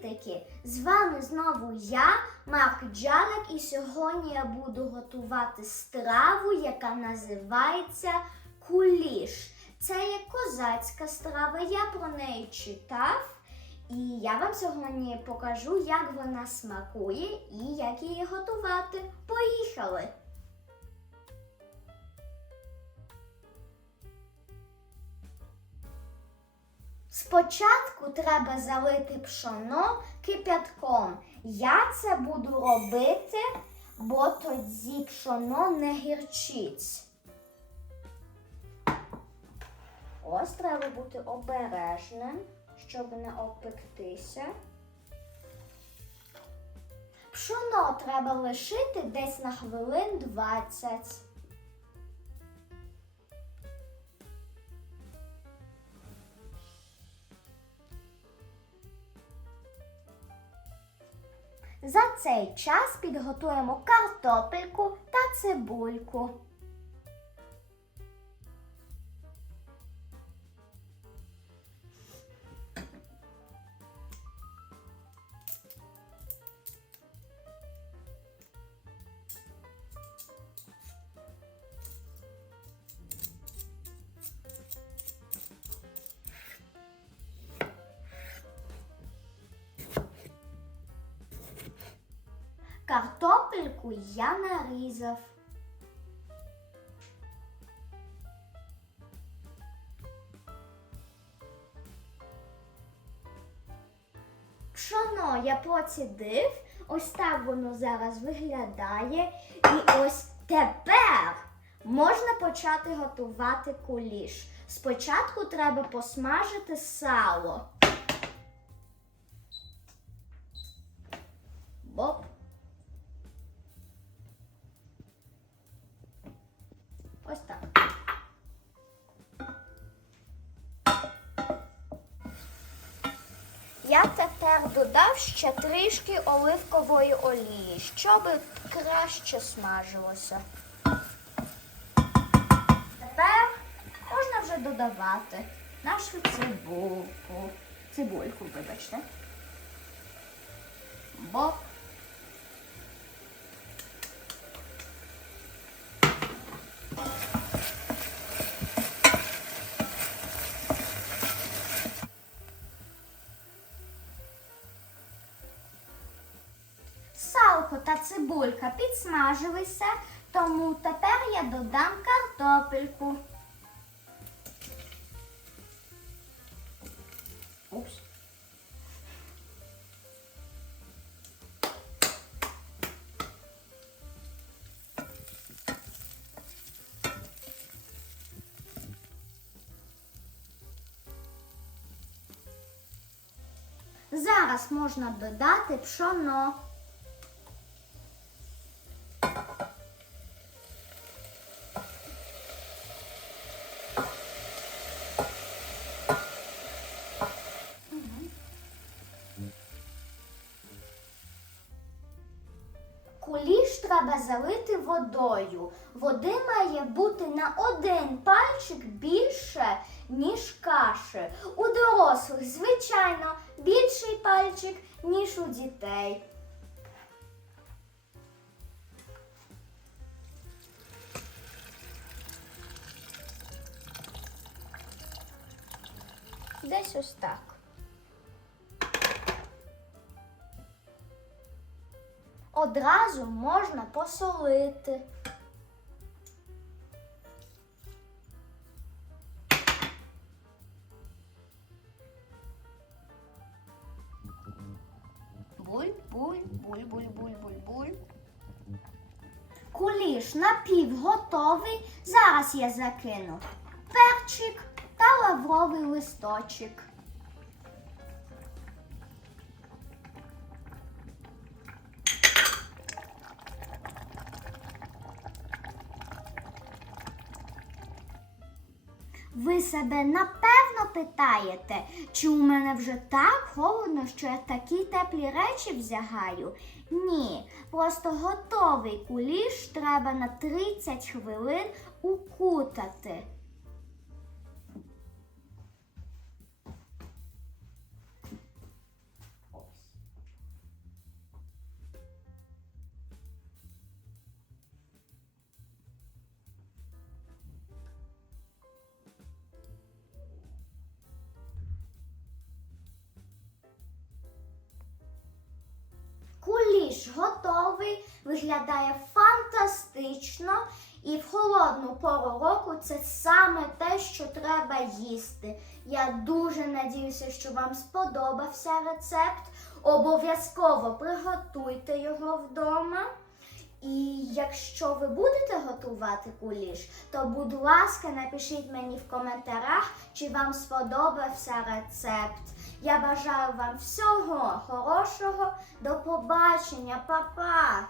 привітики! З вами знову я, Марк Джалик, і сьогодні я буду готувати страву, яка називається куліш. Це є козацька страва, я про неї читав. І я вам сьогодні покажу, як вона смакує і як її готувати. Поїхали! Спочатку треба залити пшоно кип'ятком. Я це буду робити, бо тоді пшоно не гірчить. Ось треба бути обережним, щоб не опектися. Пшоно треба лишити десь на хвилин 20. За цей час підготуємо картопельку та цибульку. Картопельку я нарізав. Пшоно я поцідив, ось так воно зараз виглядає. І ось тепер можна почати готувати куліш. Спочатку треба посмажити сало. Боп. Ось так. Я тепер додав ще трішки оливкової олії, щоб краще смажилося. Тепер можна вже додавати нашу цибульку. Цибульку, вибачте. Боп. Салко та цибулька підсмажилися, тому тепер я додам картопельку. Упс. Зараз можна додати пшоно. Залити водою. Води має бути на один пальчик більше, ніж каші. У дорослих, звичайно, більший пальчик, ніж у дітей. Десь ось так. Одразу можна посолити. Буль, буль, буль, буль, буль, буль. Куліш напів готовий. Зараз я закину перчик та лавровий листочок. Ви себе напевно питаєте, чи у мене вже так холодно, що я такі теплі речі взягаю? Ні, просто готовий куліш треба на 30 хвилин укутати. Готовий, виглядає фантастично. І в холодну пору року це саме те, що треба їсти. Я дуже надіюся, що вам сподобався рецепт. Обов'язково приготуйте його вдома. І якщо ви будете готувати куліш, то будь ласка, напишіть мені в коментарях, чи вам сподобався рецепт. Я бажаю вам всього хорошого. До побачення, па-па!